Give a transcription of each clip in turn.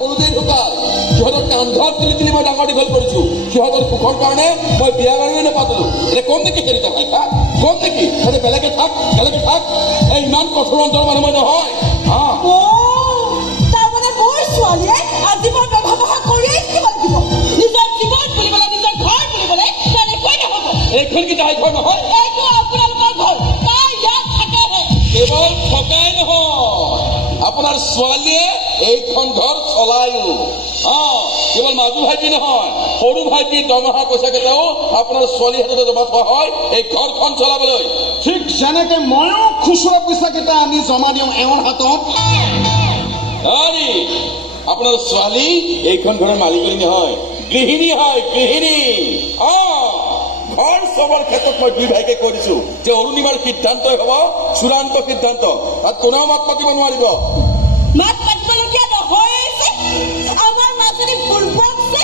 সৰুতেই ঢুকাল সিহঁতৰ কান্ধত তুলি তুলি মই ডাঙৰ দীঘল কৰিছো সিহঁতৰ সুখৰ কাৰণে মই বিয়া বাৰুৱে নাপাতিলো এতিয়া কম নেকি কেৰিতা ভাই খা কম নেকি সিহঁতে বেলেগে থাক এই ইমান কঠোৰ অন্তৰৰ মানুহ মই নহয় তাৰমানে মোৰ ছোৱালীয়ে আজীৱন ব্যৱহাৰ কৰিয়েই থাকিব লাগিব নিজৰ জীৱন বুলিবলৈ নিজৰ ঘৰ বুলিবলৈ তেনেকৈ নহ'ব এইখন কি তাই ঘৰ নহয় এইটো আপোনালোকৰ ঘৰ তাই ইয়াত থাকেহে কেৱল থকাই নহয় আপোনাৰ ছোৱালীয়ে এইখন ঘৰ চলায়ো কেৱল মাজু ভাইটি নহয় সৰু ভাইটিৰ দৰমহা পইচা কেইটাও আপোনাৰ ছোৱালীৰ হাততে জমা থোৱা হয় এই ঘৰখন চলাবলৈ ঠিক যেনেকে ময়ো খুচুৰা পইচা কেইটা আনি জমা দিওঁ এওঁৰ হাতত আপোনাৰ ছোৱালী এইখন ঘৰৰ মালিকনী নহয় গৃহিণী হয় গৃহিণী ঘৰ চবৰ ক্ষেত্ৰত মই দুই ভাইকে কৈ দিছো যে অৰুণিমাৰ সিদ্ধান্তই হ'ব চূড়ান্ত সিদ্ধান্ত তাত কোনেও মাত পাতিব নোৱাৰিব মাত পাতিবলগীয়া নহয় আমাৰ মাজনী বুৰ্বক যে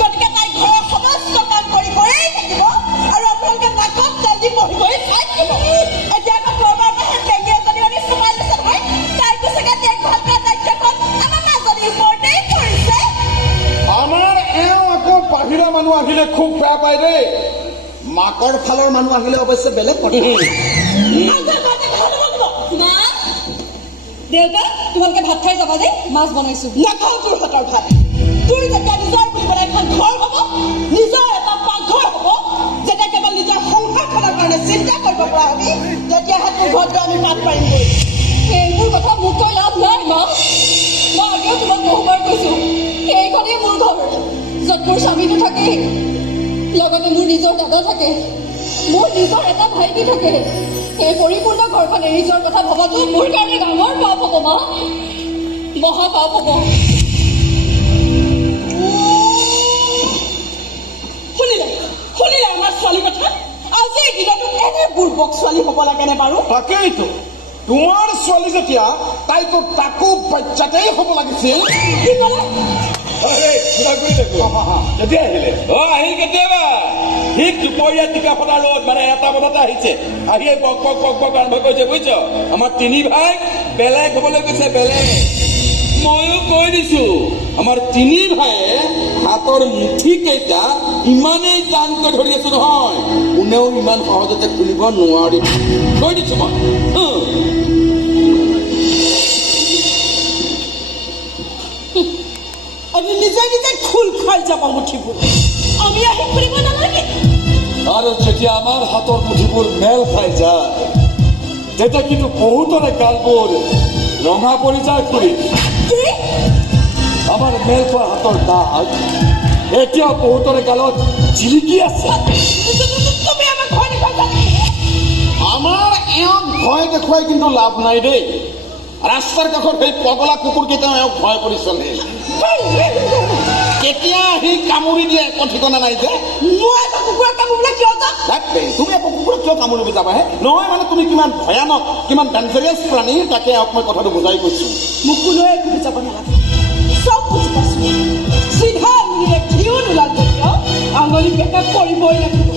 গতিকে তাই ঘৰৰ সমস্ত কাম কৰি কৰিয়েই থাকিব আৰু আপোনালোকে নাকত তেল দি বহি বহি চাই থাকিব এতিয়া আকৌ কৰবাৰ পৰা পেহী এজনী আনি চপাই লৈছে নহয় তাইকো চাগে দেখভাল কৰা দায়িত্বখন আমাৰ মাজনীৰ ওপৰতেই পৰিছে আমাৰ এওঁ আকৌ বাহিৰা মানুহ আহিলে খুব বেয়া পায় দেই মাকৰ ফালৰ মানুহ আহিলে অৱশ্যে বেলেগ কথা দেউতা তোমালোকে ভাত খাই যাবা যে মাছ বনাইছো নাখাওঁ তোৰ হাতৰ ভাত তোৰ যেতিয়া নিজৰ বুলি পেলাই এখন ঘৰ হ'ব নিজৰ এটা পাকঘৰ হ'ব যেতিয়া কেৱল নিজৰ সংসাৰখনৰ কাৰণে চিন্তা কৰিব পৰা হবি তেতিয়াহে তোৰ ঘৰটো আমি পাত পাৰিমগৈ এইবোৰ কথা মোক কৈ লাভ নাই মা মই আগেও তোমাক বহুবাৰ কৈছো এইখনেই মোৰ ঘৰ য'ত মোৰ স্বামীটো থাকে লগতে মোৰ নিজৰ দাদা থাকে মোৰ নিজৰ এটা ভাইটি থাকে এই পৰিপূৰ্ণ ঘৰখন এৰি যোৱাৰ কথা ভবাটো মোৰ কাৰণে ডাঙৰ পাপ হ'ব মা মহা পাপ হ'ব শুনিলে আমাৰ ছোৱালীৰ কথা আজিৰ দিনতো এনে বুৰ্বক ছোৱালী হ'ব লাগেনে বাৰু তাকেইতো তোমাৰ ছোৱালী যেতিয়া তাইতো তাকো বাচ্চাতেই হ'ব লাগিছিল কি ক'লে আহিল কেতিয়াবা ঠিক দুপৰীয়া টিকাফটা ৰ'দ মানে এটা বজাতে আহিছে আহিয়ে বক বক বক বক আৰম্ভ কৰিছে বুজিছ আমাৰ তিনি ভাই বেলেগ হ'বলৈ গৈছে বেলেগ ময়ো কৈ দিছো আমাৰ তিনি ভাইয়ে হাতৰ মুঠি কেইটা ইমানেই টানকৈ ধৰি আছো নহয় কোনেও ইমান সহজতে খুলিব নোৱাৰিব কৈ দিছো মই আমি নিজে নিজে খোল খাই যাব মুঠিবোৰ আমি আহি ফুৰিব নালাগে আৰু যেতিয়া আমাৰ হাতৰ মুঠিবোৰ মেল খাই যায় তেতিয়া কিন্তু বহুতৰে গালবোৰ ৰঙা পৰি যায় খুলি আমাৰ মেল খোৱা হাতৰ দাগ এতিয়া বহুতৰে গালত জিলিকি আছে তুমি আমাক ভয় দেখুৱাইছা আমাৰ এওঁক ভয় দেখুৱাই কিন্তু লাভ নাই দেই ৰাস্তাৰ কাষত সেই পগলা কুকুৰ কেইটাও এওঁক ভয় কৰি চলে কেতিয়া আহি কামুৰি দিয়ে একো ঠিকনা নাই যে মই এটা কুকুৰা কামুৰিবলৈ কিয় যাম তুমি আকৌ কুকুৰক কিয় কামুৰিব যাবাহে নহয় মানে তুমি কিমান ভয়ানক কিমান ডেঞ্জাৰিয়াছ প্ৰাণী তাকে এওঁক মই কথাটো বুজাই কৈছো মোক কোনোৱে বুজাব নালাগে চব বুজি পাইছো চিধা আঙুলিৰে ঘিউ নোলাল যদিও আঙুলি বেকা কৰিবই লাগিব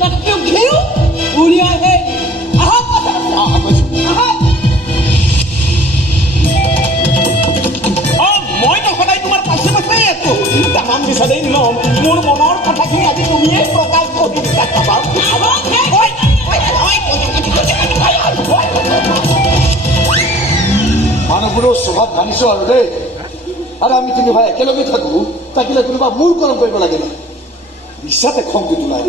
তথাপিও ঘিউ উলিয়াইহে আহক কথা আহক মইতো সদায় তোমাৰ পাছে পাছে আছো তামান বিচাৰি ল'ম মোৰ মনৰ কথাখিনি আজি তুমিয়েই প্ৰকাশ কৰি দিছা মানুহবোৰৰ স্বভাৱ মানিছো আৰু দেই আৰু আমি তিনি ভাই একেলগে থাকো থাকিলে কোনোবা মূৰ গৰম কৰিব লাগে মিছাতে খংটো তোলাই